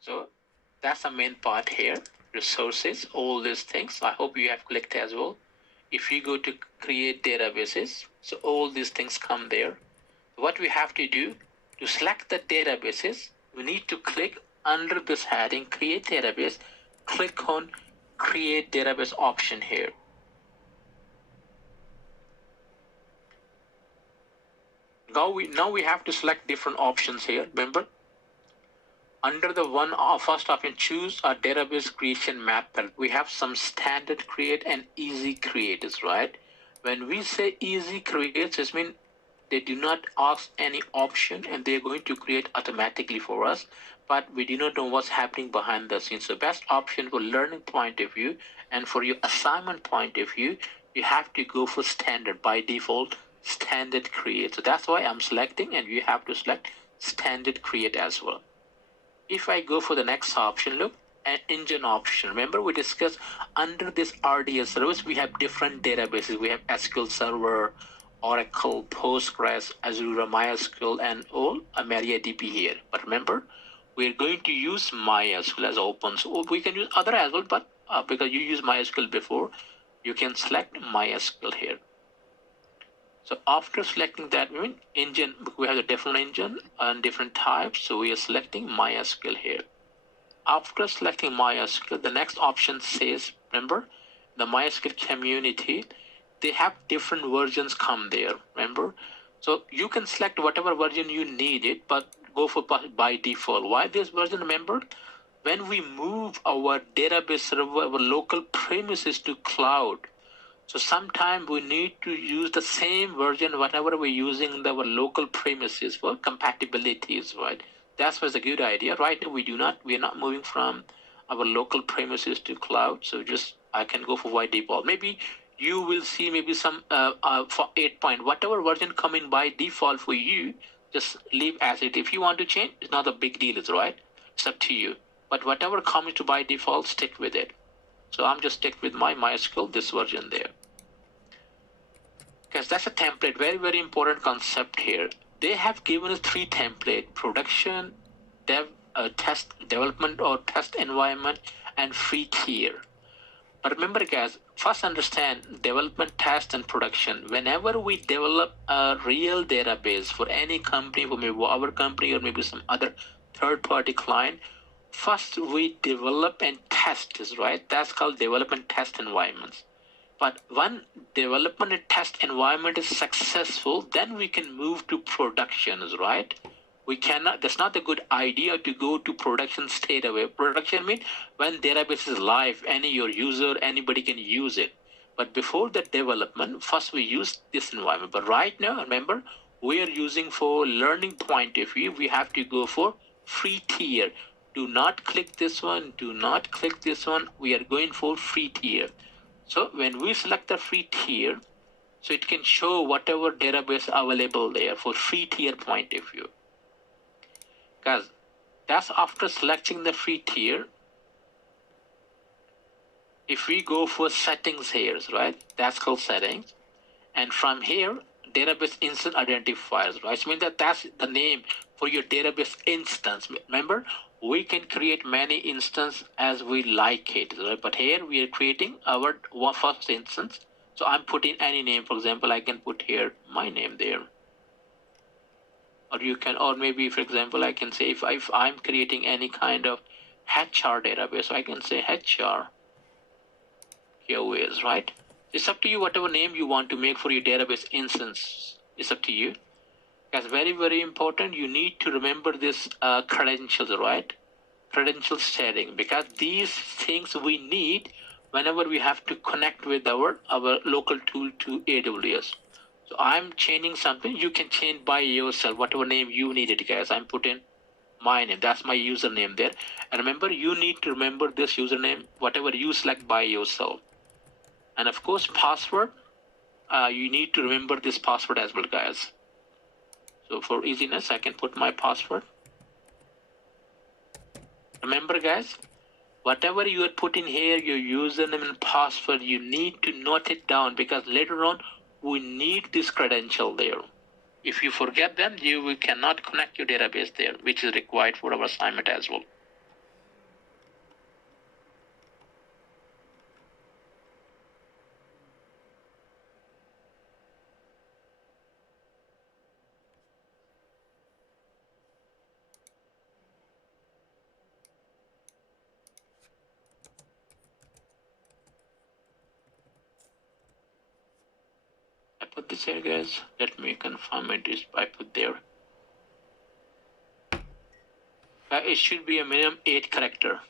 So that's the main part here. Resources, all these things. I hope you have clicked as well. If you go to create databases, so all these things come there. What we have to do to select the databases, we need to click under this heading, create database, click on create database option here. Now we have to select different options here. Remember, under the first option, choose a database creation method. We have some standard create and easy creators, right? When we say easy creates, it means they do not ask any option and they're going to create automatically for us, but we do not know what's happening behind the scenes. So best option for learning point of view and for your assignment point of view, you have to go for standard by default, standard create. So that's why I'm selecting, and you have to select standard create as well. If I go for the next option, look, an engine option. Remember we discussed under this RDS service, we have different databases. We have SQL Server, Oracle, Postgres, Azure, MySQL, and all MariaDB here. But remember, we're going to use MySQL as open. So we can use other as well, but because you used MySQL before, you can select MySQL here. So after selecting that engine, we have a different engine and different types. So we are selecting MySQL here. After selecting MySQL, the next option says, remember, the MySQL community, they have different versions come there, remember? So you can select whatever version you need it, but go for by default. Why this version, remember? When we move our database server, our local premises to cloud, so sometimes we need to use the same version whatever we're using in our local premises for compatibilities, right? That was a good idea. Right now we are not moving from our local premises to cloud. So just I can go for by default. Maybe you will see maybe some for 8 point, whatever version coming by default for you, just leave as it. If you want to change, it's not a big deal, it's right. It's up to you. But whatever comes to by default, stick with it. So I'm just stick with my MySQL, this version there. Because that's a template, very, very important concept here. They have given us 3 templates: production, test, development or test environment, and free tier. But remember guys, first understand development, test, and production. Whenever we develop a real database for any company, for maybe our company or maybe some other third-party client, first we develop and test this, right? That's called development test environments. But when development and test environment is successful, then we can move to productions, right? We cannot, that's not a good idea to go to production straight away. Production means when database is live, your user, anybody can use it. But before the development, first we use this environment. But right now, remember, we are using for learning point of view, we have to go for free tier. Do not click this one, do not click this one. We are going for free tier. So when we select the free tier, so it can show whatever database available there for free tier point of view. Because that's after selecting the free tier. If we go for settings here, right? That's called settings. And from here, database instance identifiers, right? So I mean that's the name for your database instance. Remember, we can create many instances as we like it, right? But here we are creating our first instance. So I'm putting any name. For example, I can put here my name there. Or you can, or maybe for example, I can say if I'm creating any kind of HR database, so I can say HR. Here is, right? It's up to you whatever name you want to make for your database instance. It's up to you. That's very, very important. You need to remember this credentials, right? Credential setting, because these things we need whenever we have to connect with our local tool to AWS. So I'm changing something. You can change by yourself, whatever name you needed, guys. I'm putting my name. That's my username there. And remember, you need to remember this username, whatever you select by yourself. And of course, password. You need to remember this password as well, guys. So for easiness, I can put my password. Remember guys, whatever you are putting here, your username and password, you need to note it down, because later on we need this credential there. If you forget them, you cannot connect your database there, which is required for our assignment as well. put this here, guys? Let me confirm it is I put there. It should be a minimum 8 character.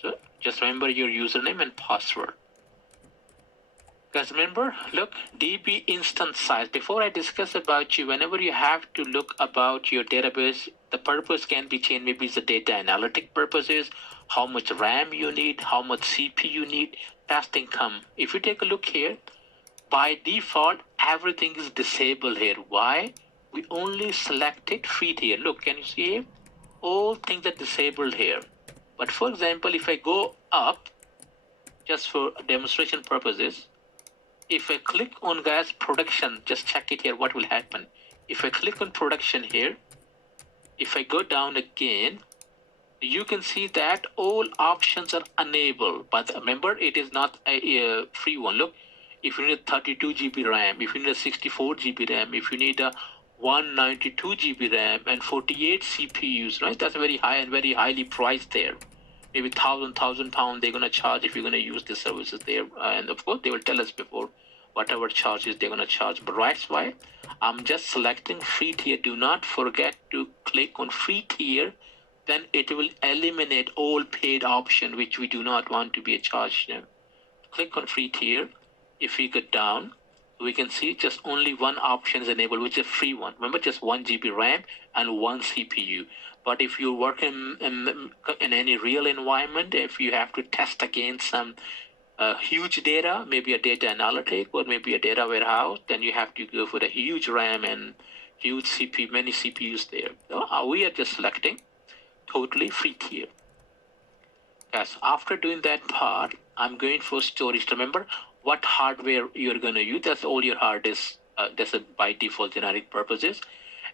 So just remember your username and password. Guys, remember, look, DB instance size. Before I discuss about you, whenever you have to look about your database, the purpose can be changed. Maybe it's the data analytic purposes, how much RAM you need, how much CPU you need, that thing come. If you take a look here, by default, everything is disabled here. Why? We only selected feed here. Look, can you see? All things are disabled here. But for example, if I go up, just for demonstration purposes, if I click on guys production, just check it here, what will happen. If I click on production here, if I go down again, you can see that all options are enabled. But remember, it is not a free one. Look, if you need 32 GB RAM, if you need a 64 GB RAM, if you need a 192 GB RAM and 48 CPUs, right? That's very high and very highly priced there. Maybe £1,000 they're going to charge if you're going to use the services there. And of course, they will tell us before whatever charges they're going to charge. But right why I'm just selecting free tier. Do not forget to click on free tier. Then it will eliminate all paid option which we do not want to be charged. Click on free tier. If we go down, we can see just only one option is enabled, which is a free one. Remember, just 1 GB RAM and 1 CPU. But if you work in any real environment, if you have to test against some huge data, maybe a data analytic or maybe a data warehouse, then you have to go for the huge RAM and huge CPU, many CPUs there. So we are just selecting totally free tier. Yes, after doing that part, I'm going for storage. Remember what hardware you're going to use. That's all your hard disk. That's a by default generic purposes.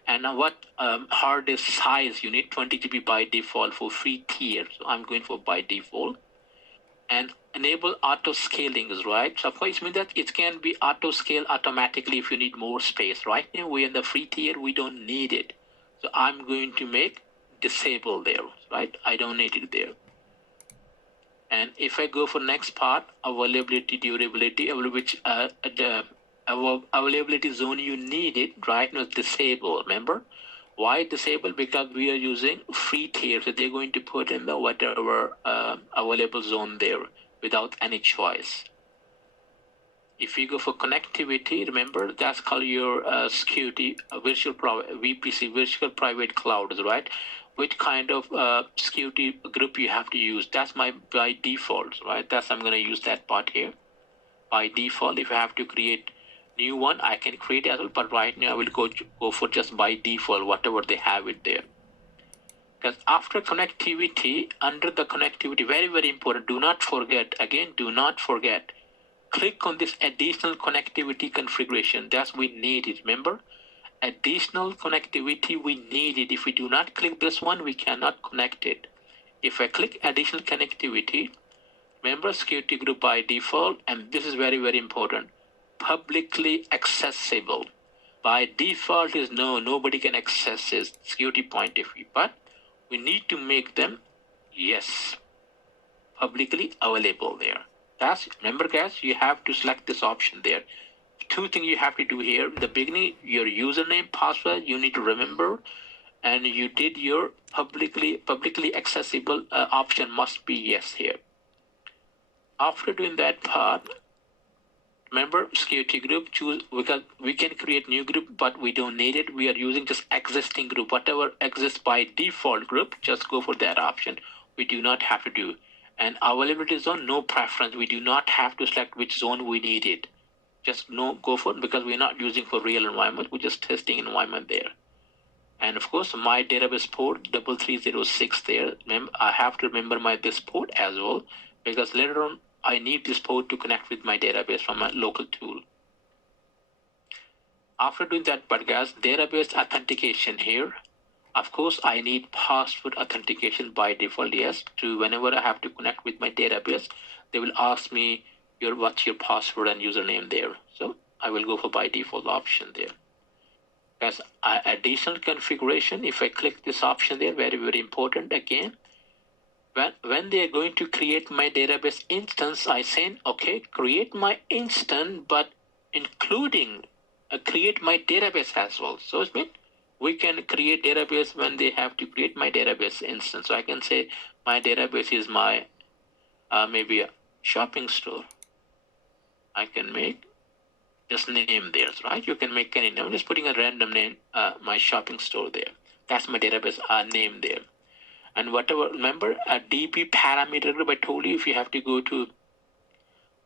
And what hard disk size you need, 20 GB by default for free tier. So I'm going for by default. And enable auto scaling is right. So of course it means that it can be auto scale automatically if you need more space. Right now we're in the free tier, we don't need it. So I'm going to make disable there, right? I don't need it there. And if I go for next part, availability, durability, which the availability zone you need it right now is disabled. Remember why disable? Because we are using free tier, so they're going to put in the whatever available zone there without any choice. If you go for connectivity, remember that's called your security VPC, virtual private cloud, right? Which kind of security group you have to use. That's my by default, right? That's I'm going to use that part here. By default, if I have to create new one, I can create as well. But right now I will go for just by default, whatever they have it there. Because after connectivity, under the connectivity, very, very important. Do not forget, again, do not forget. Click on this additional connectivity configuration. That's we need it. Remember? Additional connectivity, we need it. If we do not click this one, we cannot connect it. If I click additional connectivity, remember security group by default, and this is very, very important. Publicly accessible. By default is no, nobody can access this security point of view, but we need to make them yes, publicly available there. That's, remember guys, you have to select this option there. Two things you have to do here. In the beginning, your username, password, you need to remember, and you did your publicly accessible option must be yes here. After doing that part, remember security group, choose, because we can create new group, but we don't need it. We are using just existing group, whatever exists by default group, just go for that option. We do not have to do. And availability zone, no preference. We do not have to select which zone we need it. Just no, go for it, because we're not using for real environment. We're just testing environment there. And of course, my database port 3306 there. I have to remember this port as well, because later on I need this port to connect with my database from my local tool. After doing that, but guys, database authentication here. Of course, I need password authentication by default, yes. To whenever I have to connect with my database, they will ask me what's your password and username there. So I will go for by default option there. As additional configuration, if I click this option there, very, very important again. when they are going to create my database instance, I say, okay, create my instance, but including create my database as well. So it means we can create database when they have to create my database instance. So I can say my database is my maybe a shopping store. I can make just name there, right? You can make any name. I'm just putting a random name, my shopping store there. That's my database name there. And whatever, remember a DB parameter group, I told you if you have to go to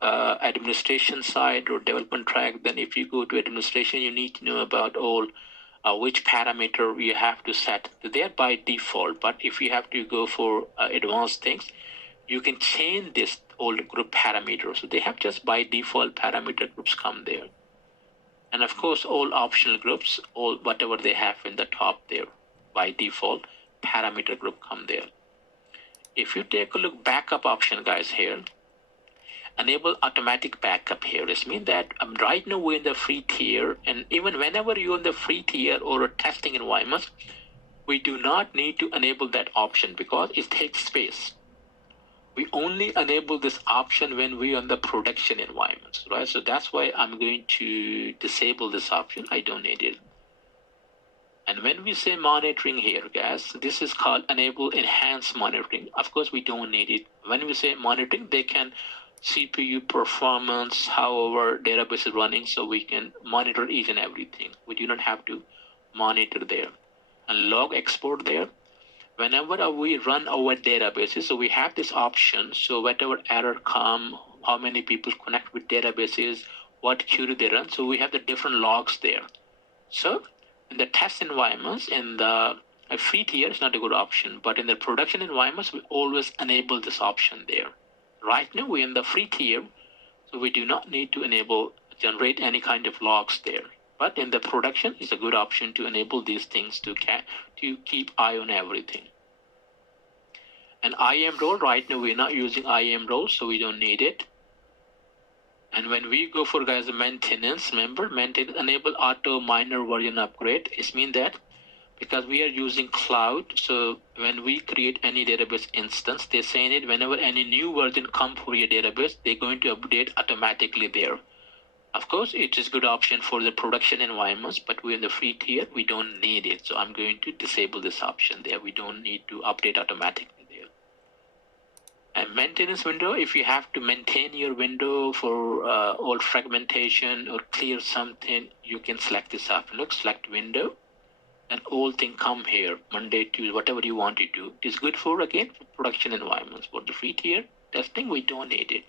administration side or development track, then if you go to administration, you need to know about all which parameter you have to set. They're by default, but if you have to go for advanced things, you can change this old group parameter. So they have just by default parameter groups come there. And of course, all optional groups, all whatever they have in the top there, by default parameter group come there. If you take a look, backup option, guys, here, enable automatic backup here. This means that right now we're in the free tier, and even whenever you're in the free tier or a testing environment, we do not need to enable that option because it takes space. We only enable this option when we're on the production environments, right? So that's why I'm going to disable this option. I don't need it. And when we say monitoring here, guys, this is called enable enhanced monitoring. Of course, we don't need it. When we say monitoring, they can CPU performance, how our database is running, so we can monitor each and everything. We do not have to monitor there. And log export there. Whenever we run our databases, so we have this option. So whatever error come, how many people connect with databases, what query they run. So we have the different logs there. So in the test environments, in the free tier, it's not a good option, but in the production environments, we always enable this option there. Right now, we're in the free tier, so we do not need to generate any kind of logs there. But in the production, it's a good option to enable these things to keep eye on everything. And IAM role, right now, we're not using IAM role, so we don't need it. And when we go for, guys, maintenance, remember, maintenance enable auto minor version upgrade. It means that because we are using cloud, so when we create any database instance, they're saying it whenever any new version come for your database, they're going to update automatically there. Of course, it is a good option for the production environments, but we're in the free tier, we don't need it. So I'm going to disable this option there. We don't need to update automatically there. And maintenance window, if you have to maintain your window for all fragmentation or clear something, you can select this option. Look, select window, and all thing come here, Monday, Tuesday, whatever you want to do. It is good for, again, for production environments. For the free tier testing, we don't need it.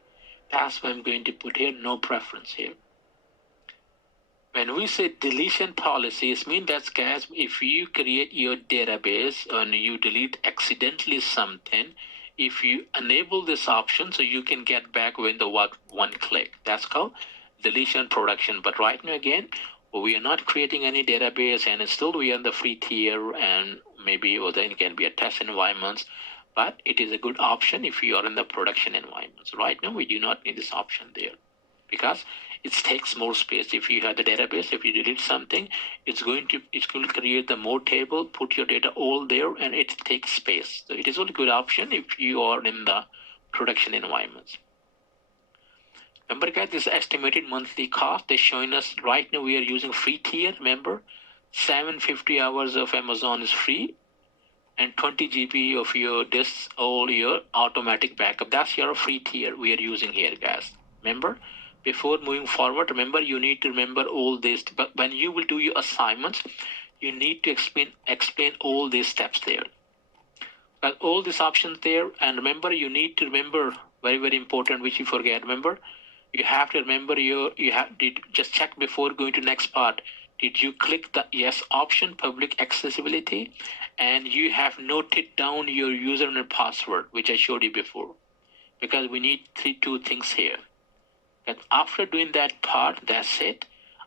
That's why I'm going to put here, no preference here. When we say deletion policies, mean that's, guys, if you create your database and you delete accidentally something, if you enable this option, so you can get back with the one click. That's called deletion production. But right now, again, we are not creating any database, and still we are in the free tier, and maybe, or then it can be a test environments, but it is a good option if you are in the production environments. Right now, we do not need this option there because it takes more space. If you have the database, if you delete something, it's going to create the more table, put your data all there, and it takes space. So it is a good option if you are in the production environments. Remember, guys, this estimated monthly cost is showing us right now we are using free tier. Remember, 750 hours of Amazon is free, and 20 GB of your disks, all your automatic backup. That's your free tier we are using here, guys. Remember, before moving forward, remember, you need to remember all this. But when you will do your assignments, you need to explain all these steps there. But all these options there, and remember, you need to remember, very, very important, which you forget. Remember, you have to remember just check before going to next part. Did you click the yes option, public accessibility? And you have noted down your username and password, which I showed you before, because we need two things here. But after doing that part, that's it.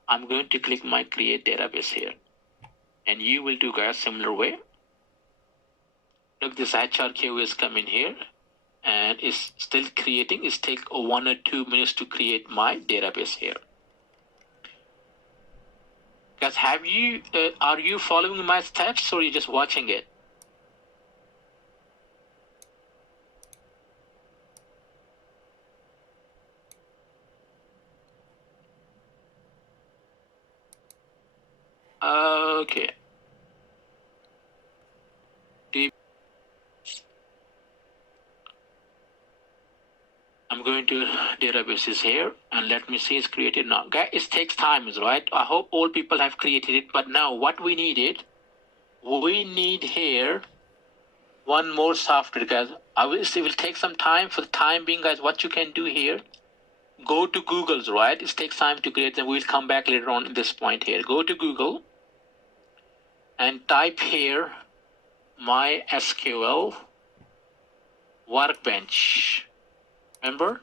I'm going to click my create database here, and you will do, guys, similar way. Look, this HRQ is coming here, and it's still creating. It's take 1 or 2 minutes to create my database here. Guys, are you following my steps, or are you just watching it? I'm going to databases here and let me see it's created now. Guys, it takes time, right? I hope all people have created it, but now what we need here one more software, guys. It will take some time. For the time being, guys, what you can do here, go to Google's, right? It takes time to create, and we'll come back later on in this point here. Go to Google and type here MySQL Workbench. Remember,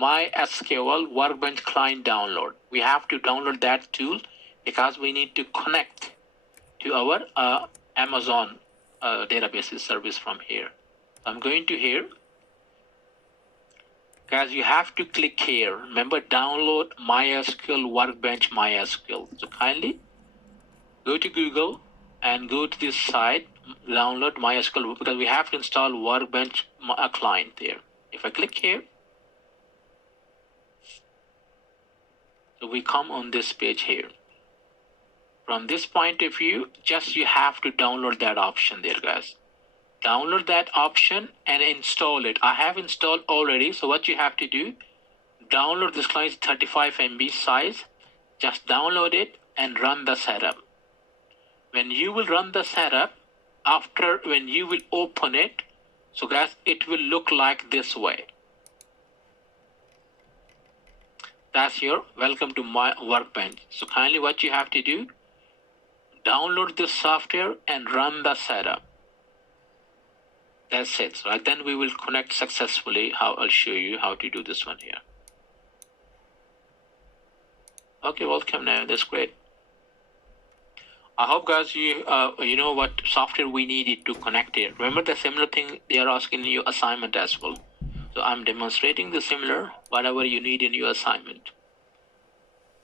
MySQL Workbench client download. We have to download that tool because we need to connect to our Amazon databases service from here. I'm going to here. Guys, you have to click here. Remember, download MySQL Workbench MySQL. So kindly go to Google and go to this site, download MySQL, because we have to install Workbench client there. If I click here, so we come on this page here. From this point of view, just you have to download that option there, guys. Download that option and install it. I have installed already. So what you have to do, download this client's 35 MB size. Just download it and run the setup. When you will run the setup, when you will open it, so guys, it will look like this way. That's your welcome to my workbench. So kindly what you have to do, download this software and run the setup. That's it, right? Then we will connect successfully. I'll show you how to do this one here. Okay, welcome now. That's great. I hope, guys, you know what software we needed to connect here. Remember the similar thing they are asking you assignment as well. So I'm demonstrating the similar, whatever you need in your assignment.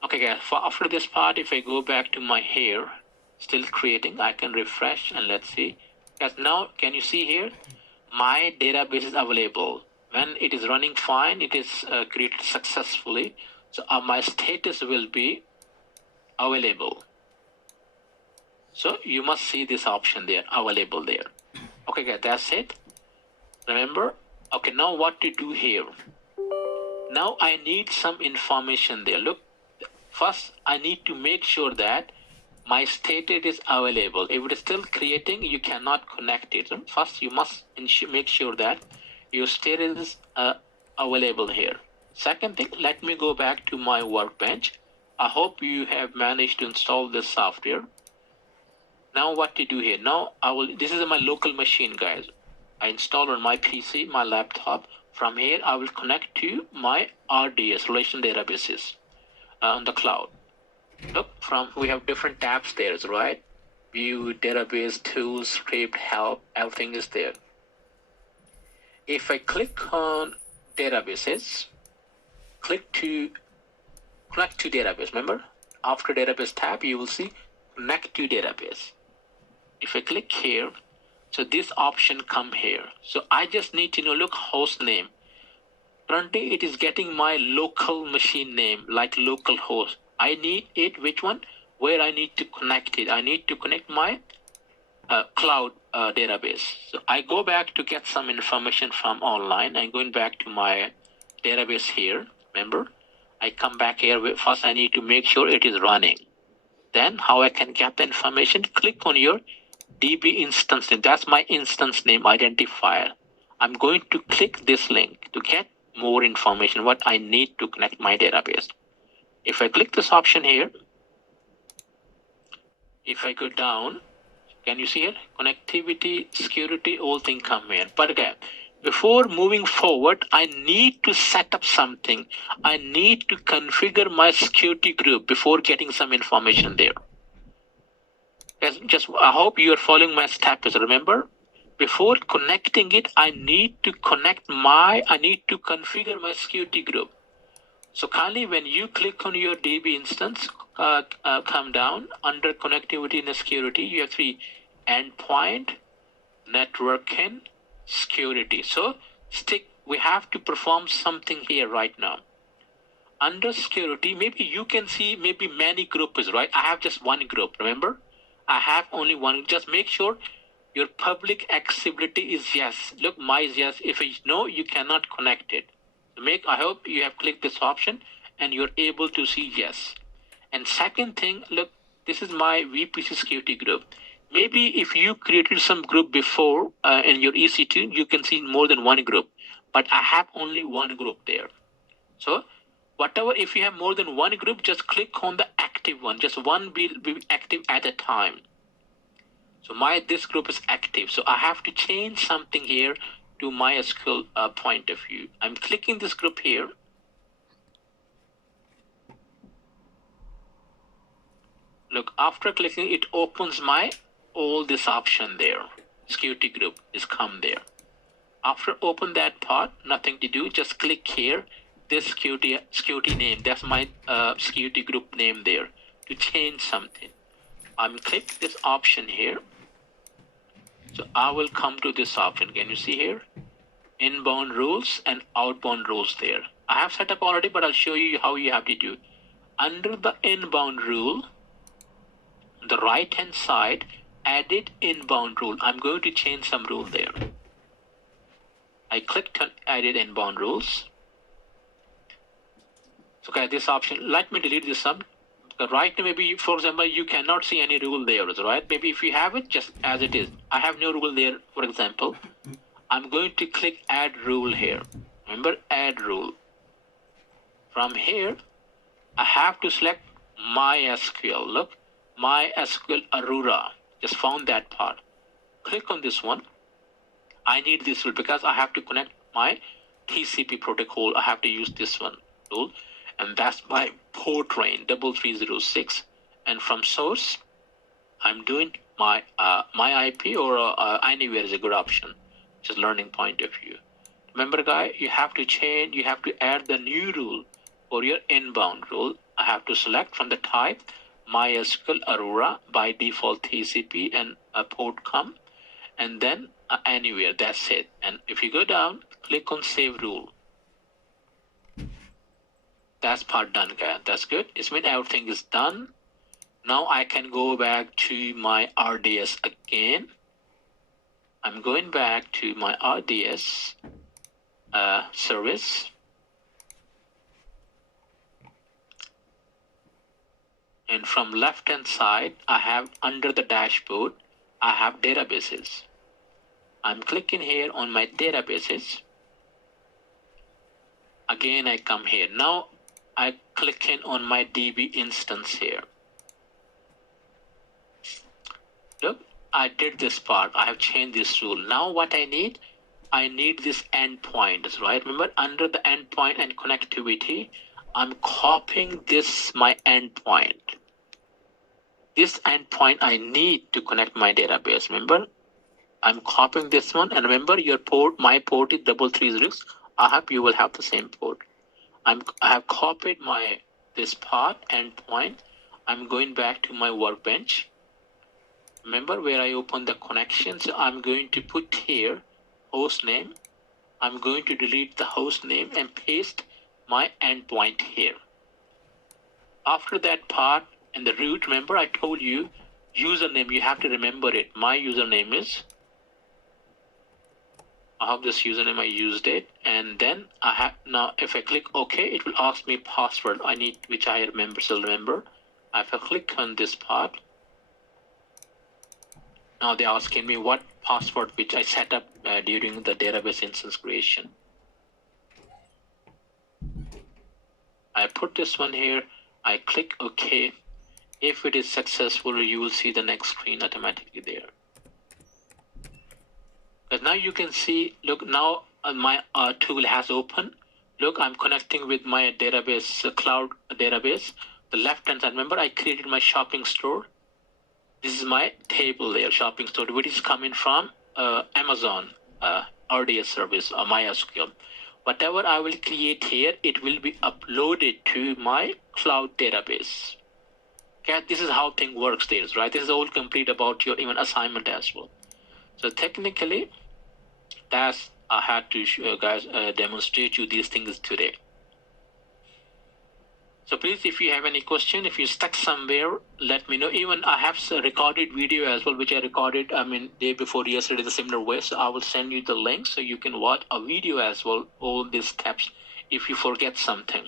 Okay, guys, after this part, if I go back to my here, still creating, I can refresh and let's see. Guys, now can you see here? My database is available. When it is running fine, it is created successfully. So my status will be available. So you must see this option there, available there. Okay, guys, that's it. Remember? Okay, now what to do here? Now I need some information there. Look, first I need to make sure that my status is available. If it is still creating, you cannot connect it. So first, you must make sure that your status is available here. Second thing, let me go back to my workbench. I hope you have managed to install this software. Now what to do here? Now this is my local machine, guys. I installed on my PC, my laptop. From here, I will connect to my RDS, relational databases, on the cloud. Look, we have different tabs there, right? View, database, tools, script, help, everything is there. If I click on databases, connect to database. Remember, after database tab, you will see connect to database. If I click here, so this option come here. So I just need to know, look, host name. Currently, it is getting my local machine name, like local host. I need it, which one? Where I need to connect it. I need to connect my cloud database. So I go back to get some information from online. I'm going back to my database here. Remember, I come back here. First, I need to make sure it is running. Then how I can get the information, click on your DB instance name. That's my instance name identifier. I'm going to click this link to get more information, what I need to connect my database. If I click this option here, if I go down, can you see here? Connectivity, security, all things come here. But again, before moving forward, I need to set up something. I need to configure my security group before getting some information there. I hope you are following my steps. Remember, before connecting it, I need to configure my security group. So kindly, when you click on your DB instance, come down under connectivity and security, you have three: endpoint, networking, security. So we have to perform something here right now. Under security, maybe you can see maybe many groups, right? I have just one group, remember? I have only one. Just make sure Your public accessibility is yes. Look, my is yes. If it's no, you cannot connect it. So I hope you have clicked this option and you're able to see yes. And second thing, look, this is my VPC security group. Maybe if you created some group before in your EC2, you can see more than one group, but I have only one group there. So whatever, if you have more than one group, just click on the active one. Just one will be active at a time. So this group is active. So I have to change something here to MySQL point of view. I'm clicking this group here. Look, after clicking, it opens all this option there. Security group is come there. After open that part, nothing to do. Just click here. This security name. That's my security group name there. To change something, I'm click this option here. So I will come to this option. Can you see here? Inbound rules and outbound rules there. I have set up already, but I'll show you how you have to do. Under the inbound rule, the right hand side, edit inbound rule. I'm going to change some rule there. I clicked on edit inbound rules. So okay, this option, let me delete this one. Right now, maybe, for example, you cannot see any rule there, right? Maybe if you have it, just as it is. I have no rule there, for example. I'm going to click add rule here. Remember, add rule. From here, I have to select MySQL. Look, MySQL Aurora. Just found that part. Click on this one. I need this rule because I have to connect my TCP protocol. I have to use this one rule. And that's my port range 3306. And from source, I'm doing my IP or anywhere is a good option. Just learning point of view. Remember, guys, you have to change. You have to add the new rule for your inbound rule. I have to select from the type MySQL Aurora by default TCP and a port come, and then anywhere. That's it. And if you go down, click on save rule. That's part done, guys. That's good. It's mean everything is done. Now I can go back to my RDS again. I'm going back to my RDS service. And from left hand side, I have under the dashboard, I have databases. I'm clicking here on my databases. Again, I come here. Now I click in on my DB instance here. Look, I did this part. I have changed this rule. Now what I need this endpoint, right? Remember, under the endpoint and connectivity, I'm copying this my endpoint. This endpoint I need to connect my database. Remember, I'm copying this one. And remember, your port, my port is 3306. I hope you will have the same port. I have copied this part endpoint. I'm going back to my workbench. Remember where I opened the connection. So I'm going to put here host name. I'm going to delete the host name and paste my endpoint here. After that part and the root, remember I told you username, you have to remember it. My username is, I have this username, I used it. And then I have, now if I click OK, it will ask me password I need, which I remember, still remember. If I click on this part, now they're asking me what password which I set up during the database instance creation. I put this one here. I click OK. If it is successful, you will see the next screen automatically there. But now you can see, look, now my tool has opened. Look, I'm connecting with my database, cloud database. The left hand side, remember I created my shopping store. This is my table there, shopping store, which is coming from Amazon RDS service or MySQL. Whatever I will create here, it will be uploaded to my cloud database. Okay, this is how thing works there, right? This is all complete about your even assignment as well. So technically, that's I had to show you guys demonstrate you these things today. So please, if you have any question, if you're stuck somewhere, let me know. Even I have a recorded video as well, which I recorded, day before yesterday, the similar way. So I will send you the link so you can watch a video as well, all these steps, if you forget something.